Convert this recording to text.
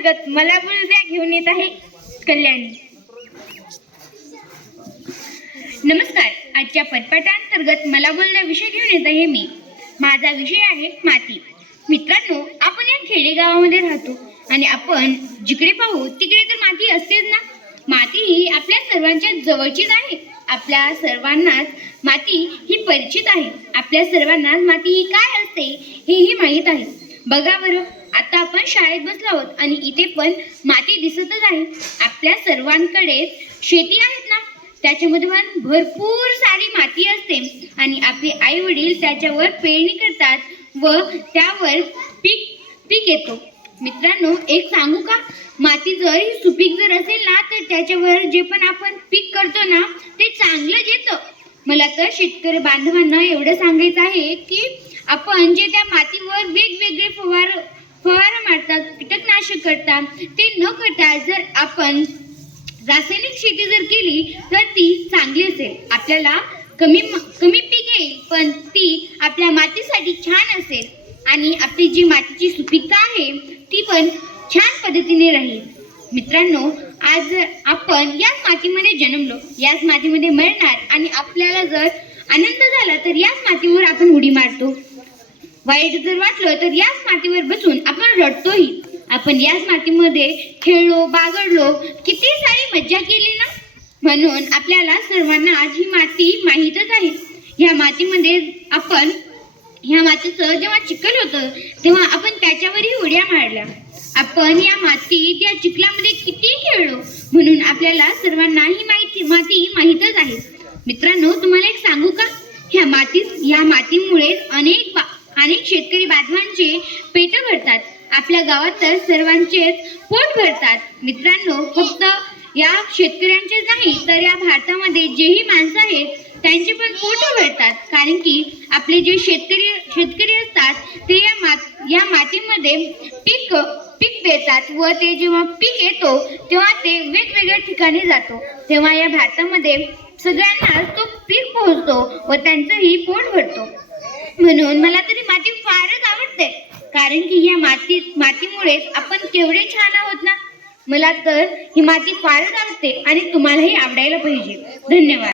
अंतर्गत मला बोलद्या घेऊन येत आहे कल्याणी. नमस्कार. आजच्या पटपाठांतर्गत मला बोलण्या विषय घेऊन येत आहे मी. माझा विषय आहे माती. मित्रांनो, आपण या खेडेगावामध्ये राहतो आणि आपण जिकडे पाहू तिकडे तर माती असतेच ना. माती ही आपल्या सर्वांच्या जवळचीच आहे. आपल्या सर्वांनाच माती ही परिचित आहे. आपल्या सर्वांनाच माती ही काय असते हेही माहीत आहे. बघा बरं, आता आपण शाळेत बसलो आहोत आणि इथे पण माती दिसतच आहे. आपल्या सर्वांकडे शेती आहेत ना, त्याच्यामध्ये पण भरपूर सारी माती असते आणि आपले आई वडील त्याच्यावर पेरणी करतात व त्यावर पीक येतो. मित्रांनो, एक सांगू का, माती जर ही सुपीक जर असेल ना तर त्याच्यावर जे पण आपण पीक करतो ना ते चांगलंच येतं. मला तर शेतकरी बांधवांना एवढं सांगायचं आहे की आपण जे त्या मातीवर वेगवेगळे फवारा मारतात, कीटकनाशक करतात, ते न करता जर आपण रासायनिक शेती जर केली तर ती चांगली असेल. आपल्याला कमी पीक येईल पण ती आपल्या मातीसाठी छान असेल आणि आपली जी मातीची सुपीकता आहे ती पण छान पद्धतीने राहील. मित्रांनो, आज आपण याच मातीमध्ये जन्मलो, याच मातीमध्ये मरणार आणि आपल्याला जर आनंद झाला तर याच मातीवर आपण उडी मारतो. वाईट जर वाटलं तर याच मातीवर बसून आपण रडतोही. आपण याच मातीमध्ये खेळलो, बागडलो, किती सारी मज्जा केली ना. म्हणून आपल्याला सर्वांना आज ही माती माहीतच आहे. ह्या मातीचं जेव्हा चिखल होतं तेव्हा आपण त्याच्यावरही उड्या मारल्या. आपण या चिखलामध्ये किती खेळलो. म्हणून आपल्याला सर्वांना ही माती माहीतच आहे. मित्रांनो, तुम्हाला एक सांगू का, या मातीमुळे अनेक शेतकरी बांधवांचे पेट भरतात. आपल्या गावात तर सर्वांचेच पोट भरतात. मित्रांनो, फक्त या शेतकऱ्यांचेच नाही तर या भारतामध्ये जेही माणसं आहेत त्यांचे पण पोट भरतात. कारण की आपले जे शेतकरी असतात ते या मातीमध्ये पीक देतात व ते जेव्हा पीक येतो तेव्हा ते वेगवेगळ्या ठिकाणी जातो. तेव्हा या भारतामध्ये सगळ्यांना तो पीक पोहोचतो व त्यांचंही पोट भरतो. म्हणून मला तरी माती फारच आवडते. कारण की या मातीमुळेच आपण केवढे छान आहोत ना. मला तर ही माती फारच आवडते आणि तुम्हालाही आवडायला पाहिजे. धन्यवाद.